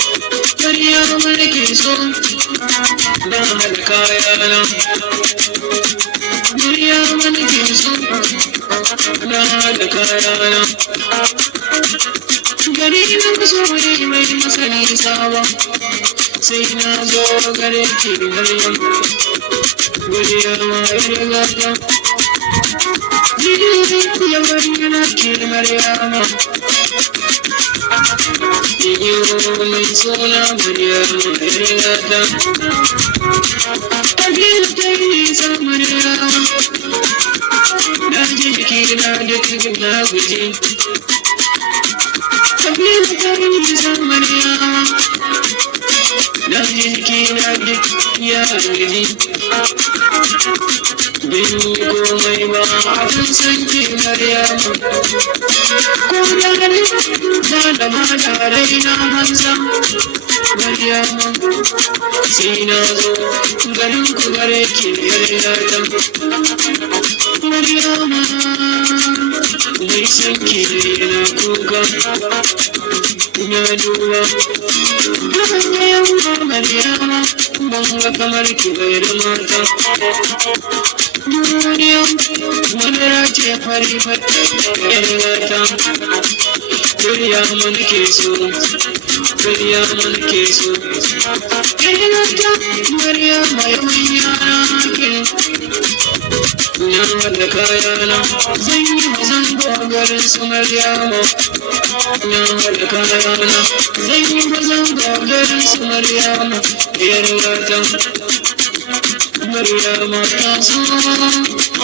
Maryama nake so na haɗa kayana. Maryama nake so na haɗa kayana. Gari na masoyi mai masani sawa, sai na zo gare ki Maryam. Maryama yar gata, ya Maryama ke Maryama. Iyo mai suna Maryama yar gata, abin da yi nisa Maryama. Na ji jiki na duk na guji. Abin da yi nisa Maryama. Na ji jiki na duk ya guji. Bin yi komai ba abin san ki Maryama. Ko da gani da mata raina hanza Maryama. Sai na zo garin ku gare ki yarda. Maryama mai san ki na kuka na duba. Maryama ban ga kamar ki bayar mata. Duniya madara ce fari fari yarda. Maryama nake so, Maryama nake so. Yarda Maryama yawan yara ke. Na haɗa kayana, zan yi mazan garin su Maryama. Na haɗa kayana, zan yi mazan garin su Maryama. Yarda Maryama ta so.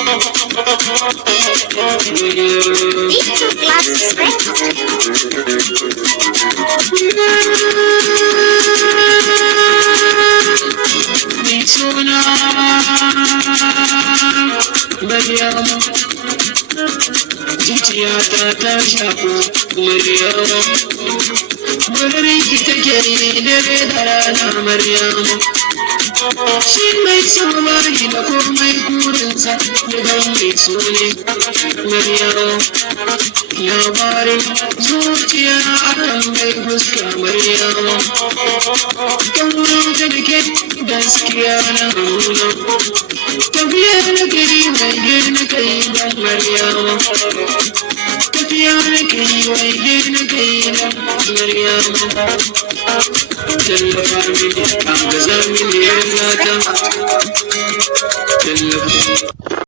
Mai suna Maryama, zuciyata ta shaku Maryama. Magarin ki take yi dare da rana Maryama. Shi mai samari da komai burinsa ya ga mai sune Maryama. Labarin zuciya akan mai fuska Maryama. Kan wuta da ke gaskiya na nuna. Tafiya na gari mai girna kai don Maryama. Tafiya na kai mai girna kai don Maryama. Tallafa mini, an gaza mini yar gata. Tallafa